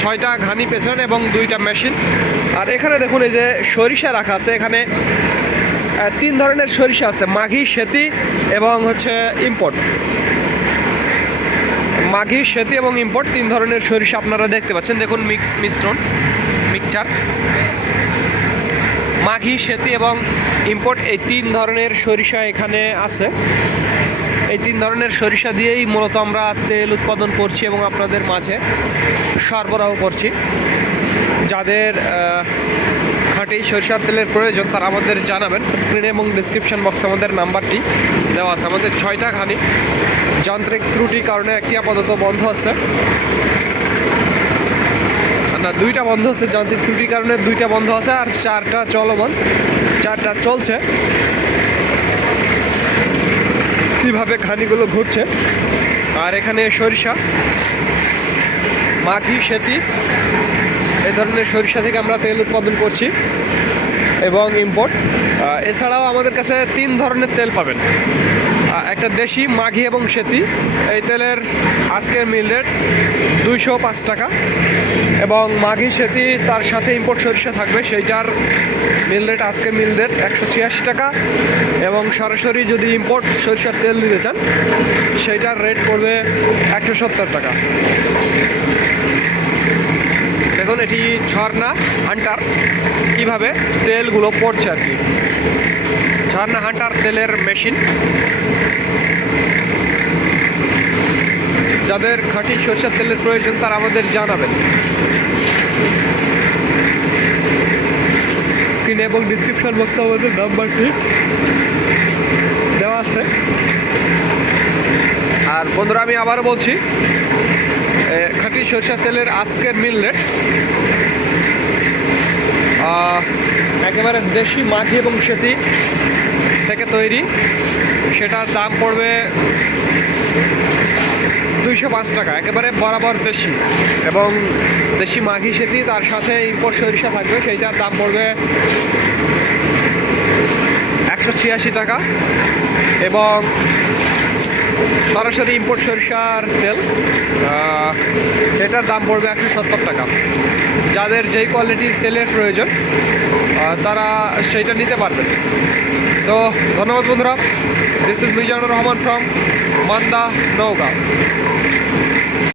6টা ঘানি পেছন এবং 2টা মেশিন। আর এখানে দেখুন এই যে সরিষা রাখা আছে, এখানে 3 ধরনের সরিষা আছে, মাঘি, সেতি এবং হচ্ছে ইম্পোর্ট। মাঘি, সেতি এবং ইম্পোর্ট 3 ধরনের সরিষা আপনারা দেখতে পাচ্ছেন। দেখুন মিক্সচার মাঘি, সেতি এবং ইম্পোর্ট এই 3 ধরনের সরিষা এখানে আছে। এই 3 ধরনের সরিষা দিয়েই মূলত আমরা তেল উৎপাদন করছি এবং আপনাদের মাঝে সরবরাহ করছি। যাদের খাঁটি সরিষার তেলের প্রয়োজন তারা আমাদের জানাবেন। স্ক্রিনে এবং ডিসক্রিপশন বক্সে আমাদের নাম্বারটি দেওয়া আছে। আমাদের 6টা ঘানি, যান্ত্রিক ত্রুটির কারণে একটি আপাতত বন্ধ আছে, না 2টা বন্ধ আছে, যান্ত্রিক ত্রুটির কারণে 2টা বন্ধ আছে, আর 4টা চলমান, 4টা চলছে। কীভাবে ঘানিগুলো ঘুরছে। আর এখানে সরিষা মাঘি, সেতি এই ধরনের সরিষা থেকে আমরা তেল উৎপাদন করছি এবং ইম্পোর্ট। এছাড়াও আমাদের কাছে 3 ধরনের তেল পাবেন। একটা দেশি, মাঘি এবং সেতি। এই তেলের আজকের মিল রেট 205 টাকা এবং মাঘি, সেতি তার সাথে ইম্পোর্ট সরিষা থাকবে, সেইটার মিল রেট আজকের মিল রেট 186 টাকা এবং সরাসরি যদি ইম্পোর্ট সরিষার তেল নিতে চান সেইটার রেট পড়বে 170 টাকা। দেখুন এটি ঝর্ণা হান্টার কীভাবে তেলগুলো পড়ছে আর কি। ঝর্ণা হান্টার তেলের মেশিন। যাদের খাঁটি সরষের তেলের প্রয়োজন তারা আমাদের জানাবেন। স্ক্রিনে এবং ডিসক্রিপশন বক্সে আমাদের নাম্বারটি দেওয়া আছে। আর বন্ধুরা আমি আবারও বলছি, খাঁটি সরষের তেলের আজকের মিল রেট একেবারে দেশি মাঘি এবং সেতি থেকে তৈরি, সেটার দাম পড়বে 205 টাকা, একেবারে বরাবর দেশি। এবং দেশি মাঘি, সেতি তার সাথে ইম্পোর্ট সরিষা থাকবে, সেইটার দাম পড়বে 186 টাকা এবং সরাসরি ইম্পোর্ট সরিষার তেল এটার দাম পড়বে 170 টাকা। যাদের যেই কোয়ালিটির তেলের প্রয়োজন তারা সেইটা নিতে পারবেন। তো ধন্যবাদ বন্ধুরা। This is Mizanur Rahman from Manda, Naogaon.